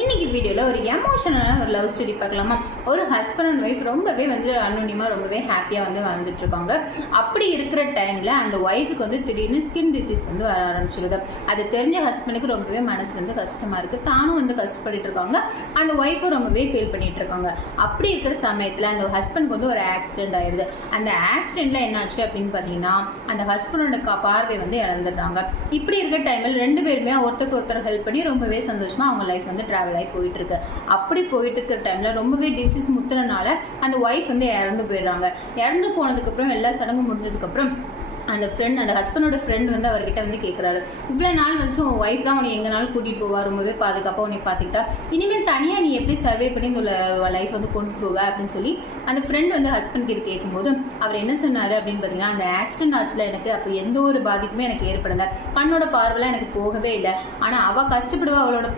இன்னைக்கு வீடியோல ஒரு எமோஷனலான ஒரு லவ் ஸ்டோரி பார்க்கலாமா. ஒரு ஹஸ்பண்ட் அண்ட் ஒய்ஃப் ரொம்பவே அன்னோனியமா ரொம்பவே ஹாப்பியா வாழ்ந்துட்டு இருக்காங்க. அப்படி இருக்கிற டைம்ல அந்த ஒய்ஃபுக்கு திடீர்னு ஸ்கின் டிசீஸ் வர ஆரம்பிச்சிருது. அது தெரிஞ்ச ஹஸ்பண்டுக்கு ரொம்பவே மனசு கஷ்டமா இருக்கு. தானும் கஷ்டப்பட்டு இருக்காங்க. அந்த ஒய்ஃபும் ரொம்பவே ஃபீல் பண்ணிட்டு இருக்காங்க. அப்படி இருக்கிற சமயத்துல அந்த ஹஸ்பண்டுக்கு ஒரு ஆக்சிடென்ட் ஆயிருது. அந்த ஆக்சிடென்ட்ல என்னாச்சு அப்படின்னு பாத்தீங்கன்னா அந்த ஹஸ்பண்டோட பார்வை இழந்துடுறாங்க. இப்படி இருக்கிற டைம்ல ரெண்டு பேருமே ஒருத்தருக்கு ஒருத்தர் ஹெல்ப் பண்ணி ரொம்பவே சந்தோஷமா அவங்க லைஃப் டிராவல் ஆகி போயிட்டு இருக்கு. அப்படி போயிட்டு இருக்கிற டைம்ல ரொம்பவே டிசீஸ் முத்துறனால அந்த ஒய்ஃப் இறந்து போயிடுறாங்க. இறந்து போனதுக்கு அப்புறம் எல்லா சடங்கு முடிஞ்சதுக்கு அப்புறம் அந்த ஹஸ்பண்டோட ஃப்ரெண்ட் அவர்கிட்ட கேட்குறாரு, இவ்வளோ நாள் உன் ஒய்ஃப் தான் உன்னை எங்கனாலும் கூட்டிகிட்டு போவா, ரொம்பவே பாதுகாப்பாக உன்னை பார்த்துக்கிட்டா, இனிமேல் தனியாக நீ எப்படி சர்வே பண்ணி இந்த லைஃப் கொண்டு போவ அப்படின்னு சொல்லி அந்த ஃப்ரெண்ட் ஹஸ்பண்ட் கிட்ட கேட்கும்போது அவர் என்ன சொன்னார் அப்படின்னு பார்த்தீங்கன்னா, அந்த ஆக்சிடென்ட் ஆச்சுல எனக்கு அப்போ எந்த ஒரு பாதிப்புமே எனக்கு ஏற்படலை, கண்ணோட பார்வைலாம் எனக்கு போகவே இல்லை, ஆனால் அவள் கஷ்டப்படுவா, அவளோட